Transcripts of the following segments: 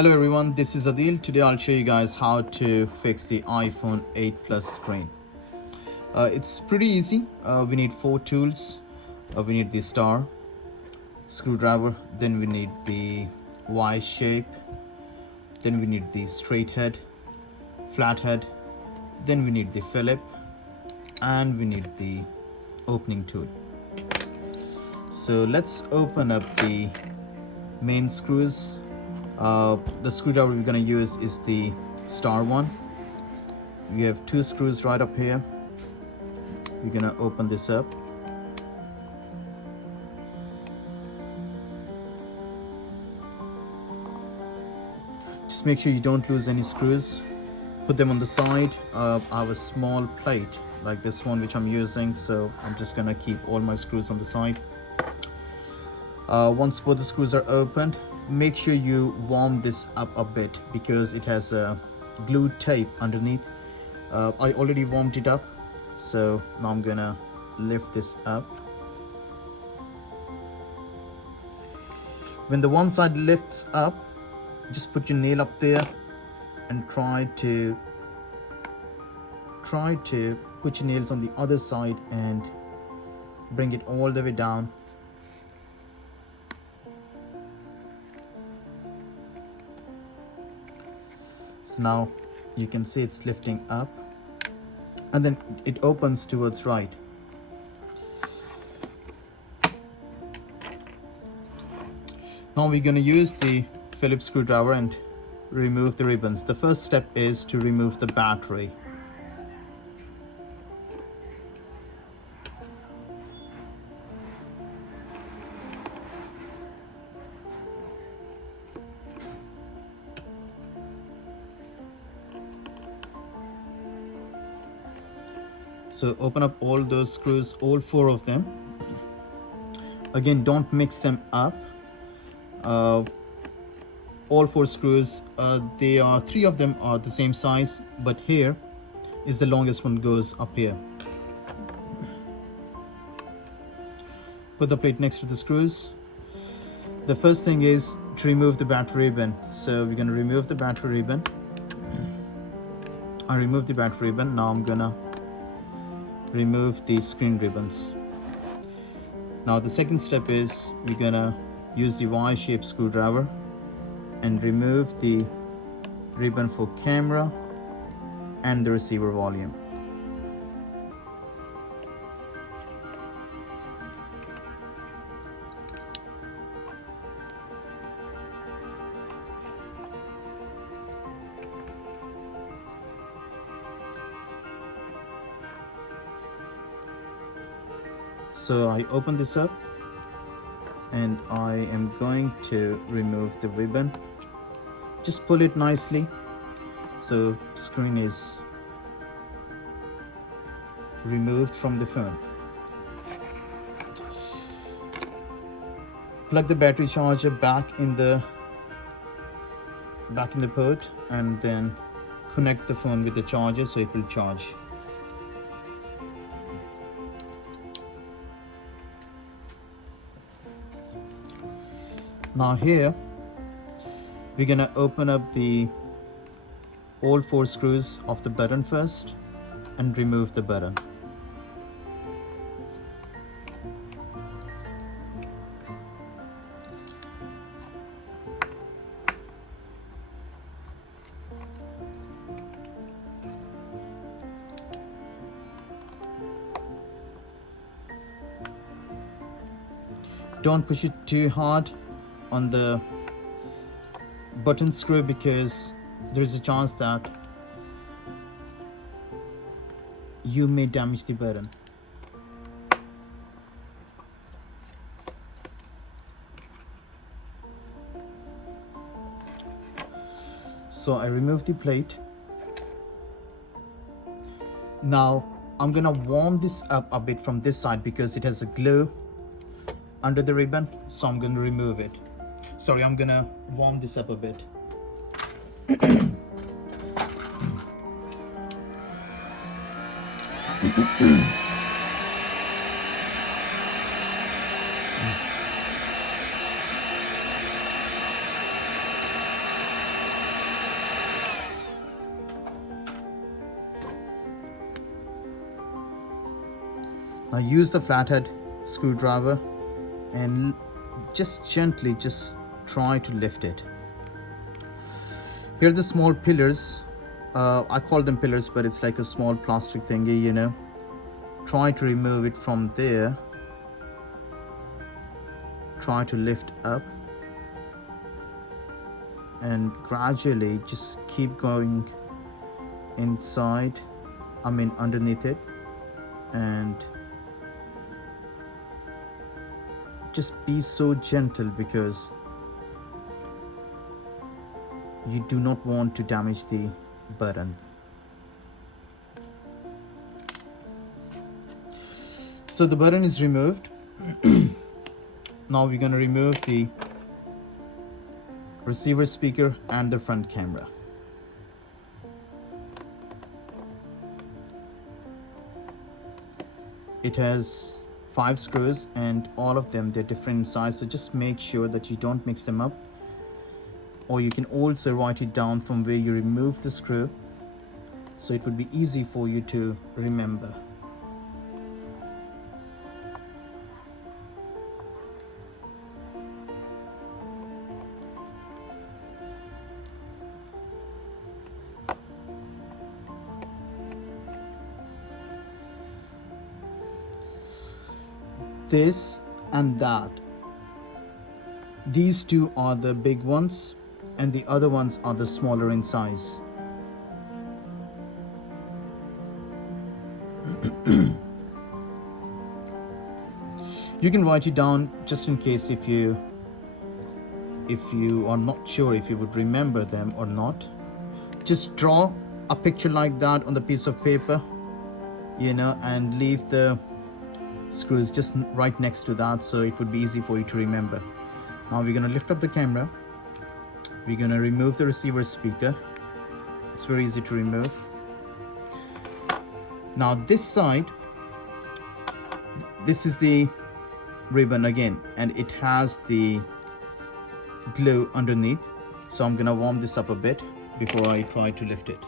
Hello everyone, this is Adil. Today I'll show you guys how to fix the iPhone 8 Plus screen. It's pretty easy. We need 4 tools. We need the star, screwdriver, then we need the Y shape, then we need the straight head, flat head, then we need the Phillip, and we need the opening tool. So let's open up the main screws. The screwdriver we're going to use is the star one. We have 2 screws right up here. We're going to open this up. Just make sure you don't lose any screws. Put them on the side. I have a small plate like this one which I'm using, so I'm just going to keep all my screws on the side. Once both the screws are opened, make sure you warm this up a bit because it has a glue tape underneath. I already warmed it up, so now I'm gonna lift this up. When the one side lifts up, just put your nail up there and try to put your nails on the other side and bring it all the way down. So now you can see it's lifting up and then it opens towards right. Now we're going to use the Phillips screwdriver and remove the ribbons. The first step is to remove the battery. So open up all those screws, all 4 of them. Again, don't mix them up. All 4 screws, 3 of them are the same size, but here is the longest one, goes up here. Put the plate next to the screws. The first thing is to remove the battery ribbon. So we're going to remove the battery ribbon. I removed the battery ribbon. Now I'm gonna remove the screen ribbons. Now the second step is we're gonna use the Y-shaped screwdriver and remove the ribbon for camera and the receiver volume. So I open this up and I am going to remove the ribbon. Just pull it nicely so screen is removed from the phone. Plug the battery charger back in the port and then connect the phone with the charger so it will charge. Now here we're gonna open up all 4 screws of the button first and remove the button. Don't push it too hard on the button screw because there is a chance that you may damage the button. So I remove the plate. Now I'm gonna warm this up a bit from this side because it has a glue under the ribbon, so I'm gonna remove it. Sorry, I'm gonna warm this up a bit. Now use the flathead screwdriver and just gently just try to lift it. Here are the small pillars. I call them pillars, but it's like a small plastic thingy, you know. Try to remove it from there. Try to lift up and gradually just keep going inside, underneath it, and just be so gentle because you do not want to damage the button. So the button is removed. Now we're going to remove the receiver speaker and the front camera. It has 5 screws and all of them, they're different in size, so just make sure that you don't mix them up. Or you can also write it down from where you remove the screw, so it would be easy for you to remember. This and that. These two are the big ones and the other ones are the smaller in size. You can write it down just in case if you are not sure if you would remember them or not. Just draw a picture like that on the piece of paper, you know, and leave the screws just right next to that, so it would be easy for you to remember. Now we're going to lift up the camera. We're going to remove the receiver speaker. It's very easy to remove. Now this side, this is the ribbon again, and it has the glue underneath, so I'm going to warm this up a bit before I try to lift it.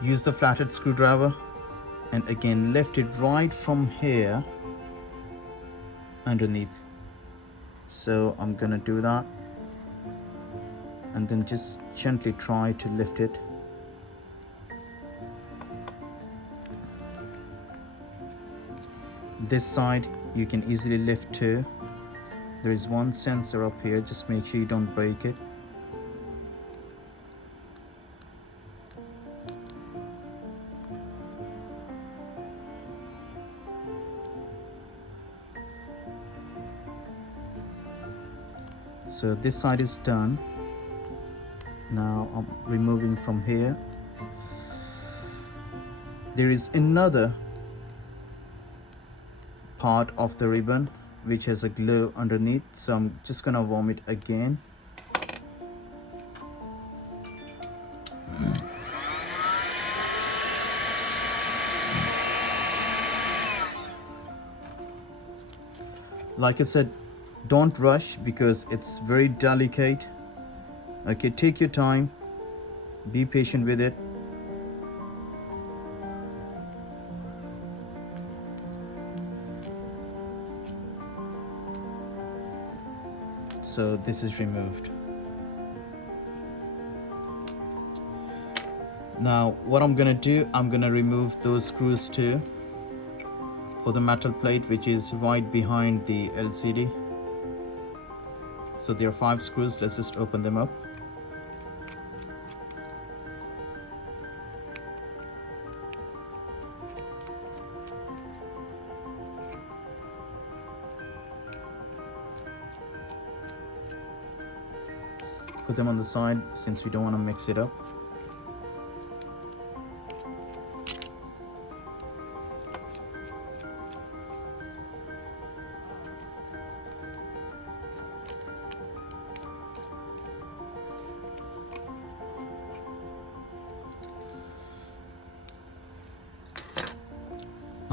Use the flathead screwdriver and again lift it right from here underneath. So I'm gonna do that and then just gently try to lift it. This side you can easily lift too. There is one sensor up here, just make sure you don't break it. So this side is done. Now I'm removing from here. There is another part of the ribbon which has a glue underneath, so I'm just gonna warm it again. Like I said, don't rush because it's very delicate. Okay, take your time, be patient with it. So this is removed. Now what I'm gonna do, I'm gonna remove those screws too for the metal plate which is right behind the LCD. So there are 5 screws. Let's just open them up. Put them on the side since we don't want to mix it up.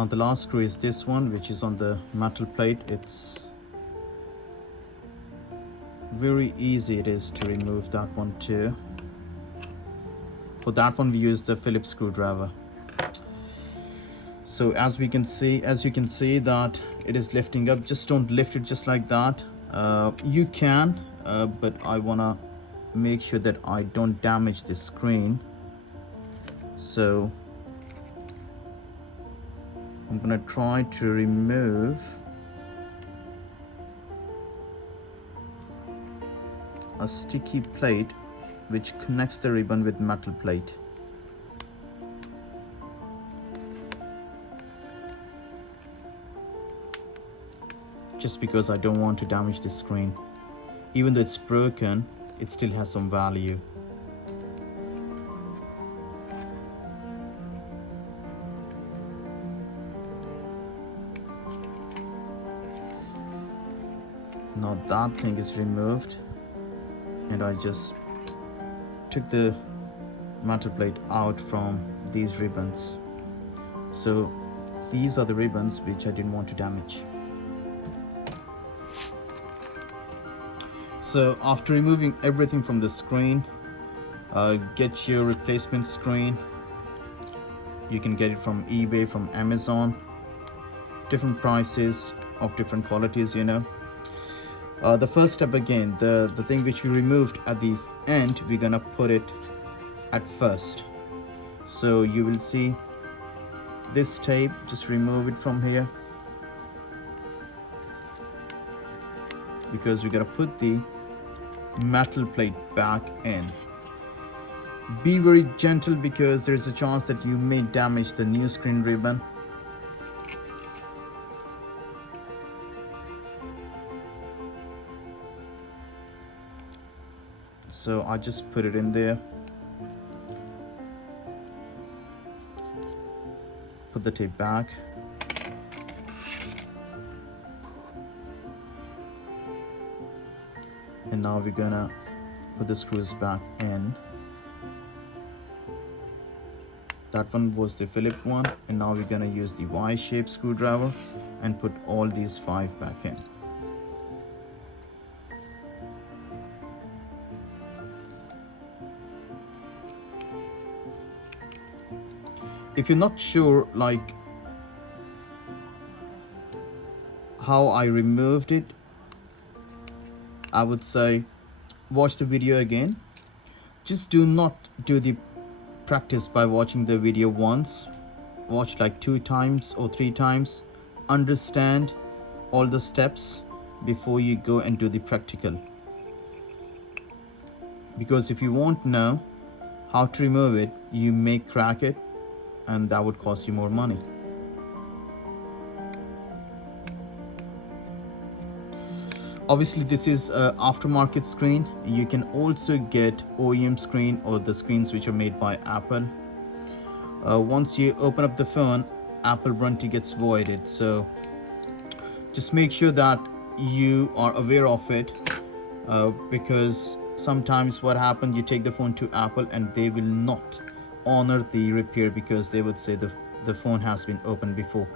Now the last screw is this one, which is on the metal plate. It's very easy it is to remove that one too. For that one we use the Phillips screwdriver. So as you can see that it is lifting up. Just don't lift it just like that. You can, but I wanna make sure that I don't damage the screen. So I'm gonna try to remove a sticky plate which connects the ribbon with metal plate. Just because I don't want to damage the screen. Even though it's broken, it still has some value. Now that thing is removed, and I just took the metal plate out from these ribbons. So these are the ribbons which I didn't want to damage. So after removing everything from the screen, get your replacement screen. You can get it from eBay, from Amazon. Different prices of different qualities, you know. The first step again, the thing which we removed at the end, we're gonna put it at first. So you will see this tape, just remove it from here, because we gotta put the metal plate back in. Be very gentle because there's a chance that you may damage the new screen ribbon. So I just put it in there, put the tape back, and now we're gonna put the screws back in. That one was the Phillips one, and now we're gonna use the Y-shaped screwdriver and put all these 5 back in. If you're not sure like how I removed it, I would say watch the video again. Just do not do the practice by watching the video once. Watch like 2 times or 3 times. Understand all the steps before you go and do the practical. Because if you won't know how to remove it, you may crack it, and that would cost you more money. Obviously this is a aftermarket screen. You can also get OEM screen or the screens which are made by Apple. Once you open up the phone, Apple warranty gets voided, so just make sure that you are aware of it, because sometimes what happens, you take the phone to Apple and they will not honor the repair because they would say the phone has been opened before.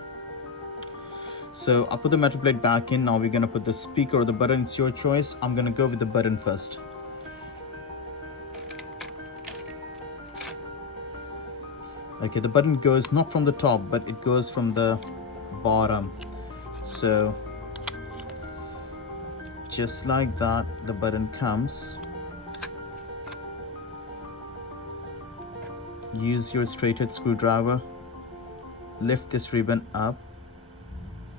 So I'll put the metal plate back in. Now we're gonna put the speaker or the button. It's your choice. I'm gonna go with the button first. Okay, the button goes not from the top, but it goes from the bottom. So just like that, the button comes. Use your straight-head screwdriver, lift this ribbon up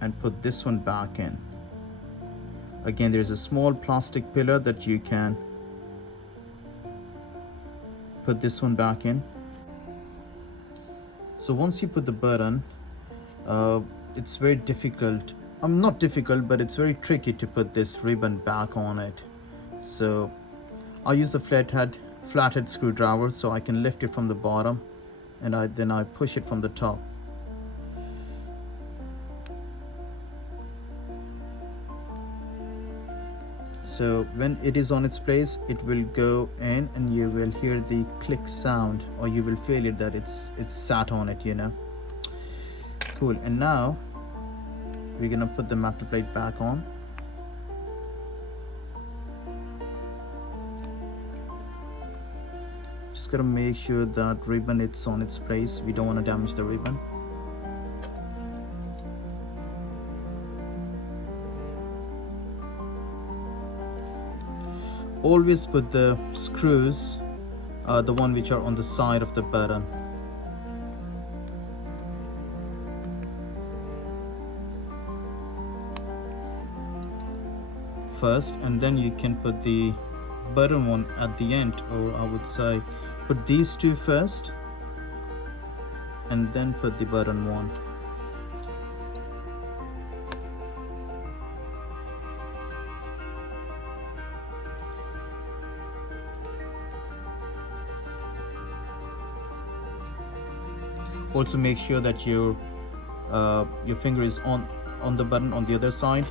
and put this one back in. Again, there's a small plastic pillar that you can put this one back in. So once you put the button, it's very difficult, not difficult, but it's very tricky to put this ribbon back on it. So I'll use the flathead screwdriver so I can lift it from the bottom, and then I push it from the top. So when it is on its place, it will go in and you will hear the click sound, or you will feel it that it's sat on it, you know. Cool. And now we're gonna put the metal plate back on. Just gotta make sure that ribbon it's on its place. We don't want to damage the ribbon. Always put the screws, the one which are on the side of the button. First, and then you can put the button one at the end, or I would say put these two first and then put the button one. Also make sure that your finger is on the button on the other side.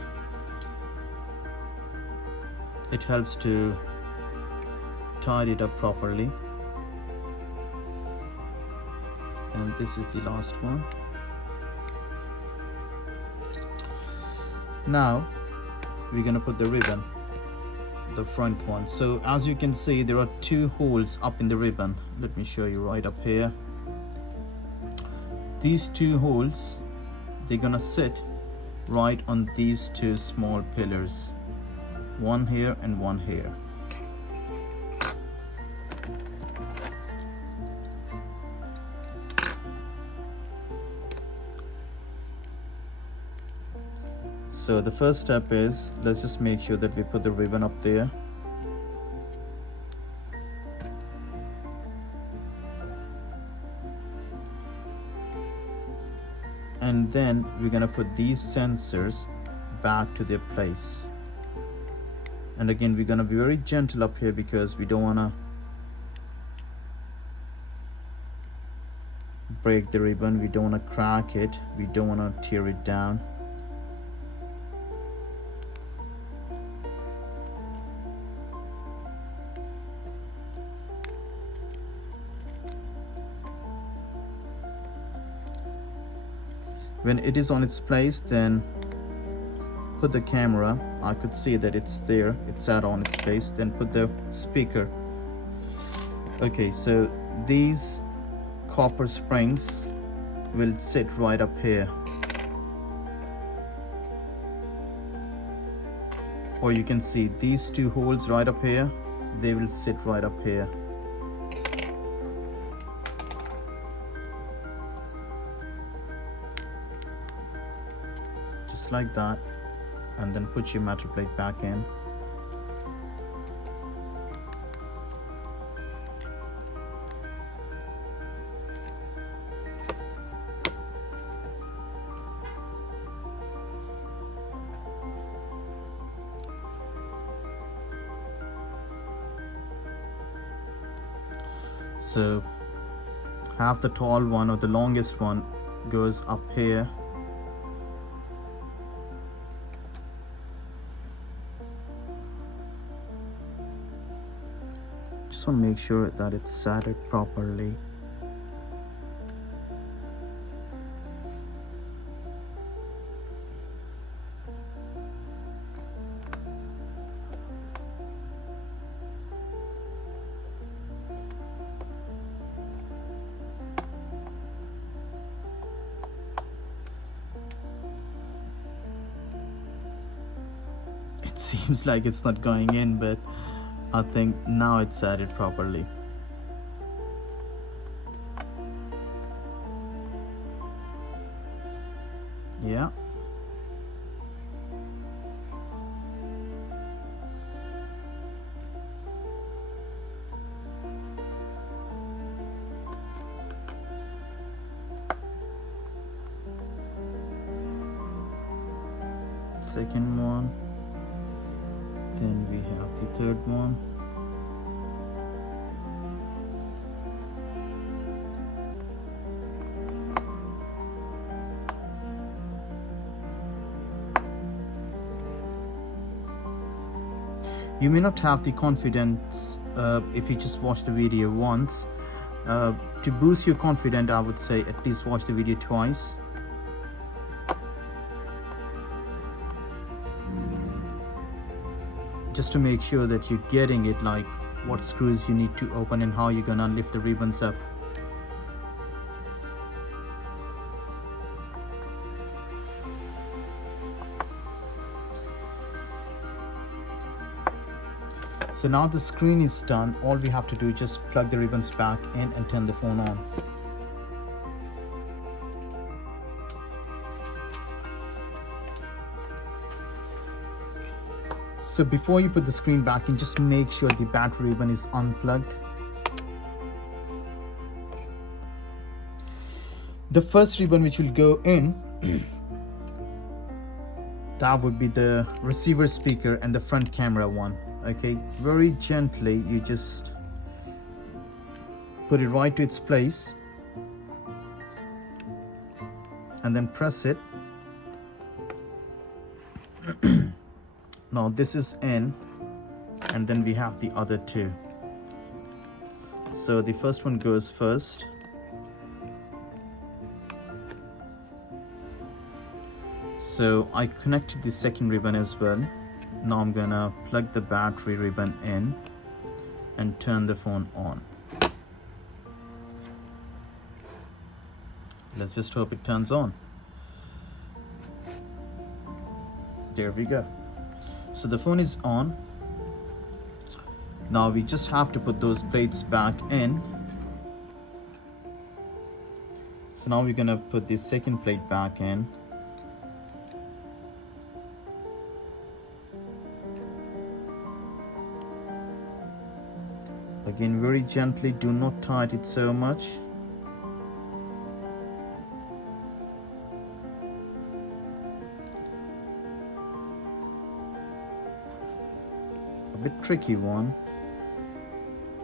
It helps to tie it up properly. And this is the last one. Now we're gonna put the ribbon, the front one. So as you can see, there are two holes up in the ribbon. Let me show you right up here. These two holes, they're gonna sit right on these two small pillars, one here and one here. So the first step is, let's just make sure that we put the ribbon up there. And then we're gonna put these sensors back to their place. And again, we're gonna be very gentle up here because we don't wanna break the ribbon, we don't wanna crack it, we don't wanna tear it down. When it is on its place, then put the camera. I could see that it's there, it's sat on its place. Then put the speaker. Okay, so these copper springs will sit right up here, or you can see these two holes right up here, they will sit right up here. Just like that, and then put your metal plate back in. So half the tall one or the longest one goes up here. Just want to make sure that it's satted properly. It seems like it's not going in, but I think now it's added properly. Yeah. Second one. Then we have the third one. You may not have the confidence if you just watch the video once. To boost your confidence, I would say at least watch the video twice. just to make sure that you're getting it, like what screws you need to open and how you're gonna lift the ribbons up. So now the screen is done. All we have to do is just plug the ribbons back in and turn the phone on. So before you put the screen back in, just make sure the battery ribbon is unplugged. The first ribbon which will go in, that would be the receiver speaker and the front camera one. Okay, very gently you just put it right to its place and then press it. Now this is in, and then we have the other two. So the first one goes first. So I connected the second ribbon as well. Now I'm gonna plug the battery ribbon in and turn the phone on. Let's just hope it turns on. There we go. So the phone is on. Now we just have to put those plates back in. So now we're gonna put the second plate back in. Again, very gently, do not tighten it so much. A bit tricky one.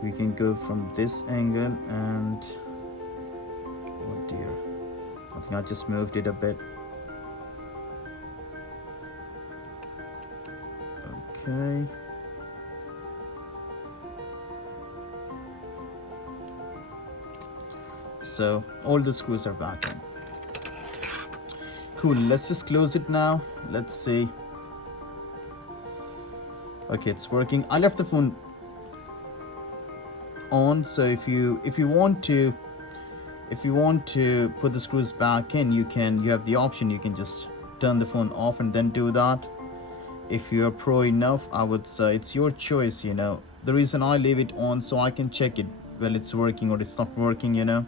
We can go from this angle and, oh dear, I think I just moved it a bit. Okay. So all the screws are back in. Cool, let's just close it now. Let's see. Okay, it's working. I left the phone on, so if you want to put the screws back in, you have the option. You can just turn the phone off and then do that. If you're pro enough, I would say it's your choice, you know. The reason I leave it on, so I can check it well it's working or it's not working, you know.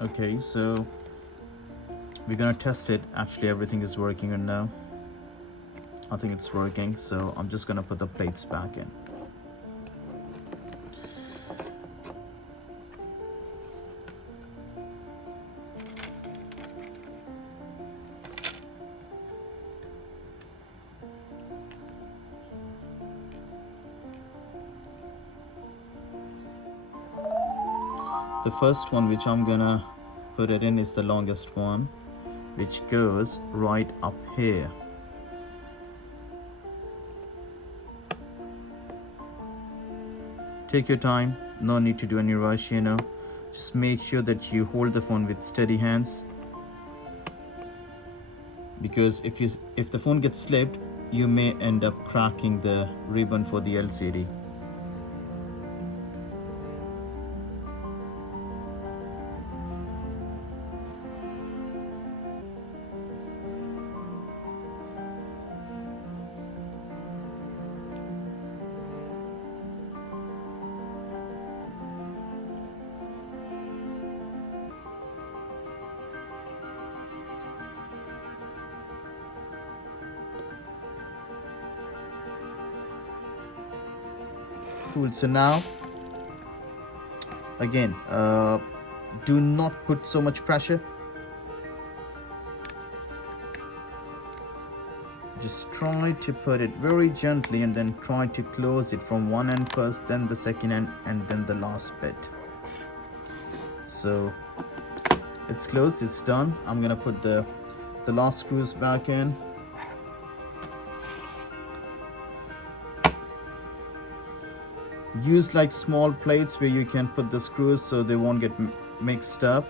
Okay, so we're gonna test it. Actually, everything is working or no. I think it's working, so I'm just gonna put the plates back in. The first one which I'm gonna put it in is the longest one, which goes right up here. Take your time, no need to do any rush, you know. Just make sure that you hold the phone with steady hands, because if the phone gets slipped, you may end up cracking the ribbon for the LCD. Cool, so now again, do not put so much pressure. Just try to put it very gently and then try to close it from one end first, then the second end, and then the last bit. So it's closed, it's done. I'm gonna put the last screws back in. Use like small plates where you can put the screws so they won't get mixed up.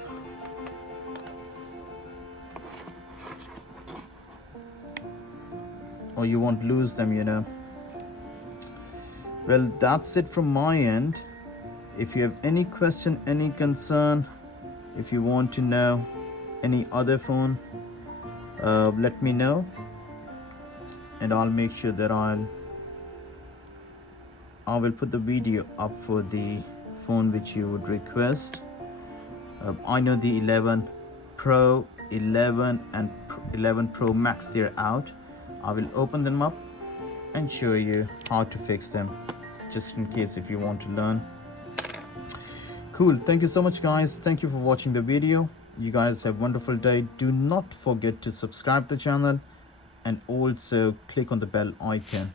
Or you won't lose them, you know. Well, that's it from my end. If you have any question, any concern, if you want to know any other phone, let me know, and I'll make sure that I will put the video up for the phone which you would request. I know the 11 Pro, 11 and 11 Pro Max, they're out. I will open them up and show you how to fix them, just in case if you want to learn. Cool. Thank you so much, guys. Thank you for watching the video. You guys have a wonderful day. Do not forget to subscribe the channel and also click on the bell icon.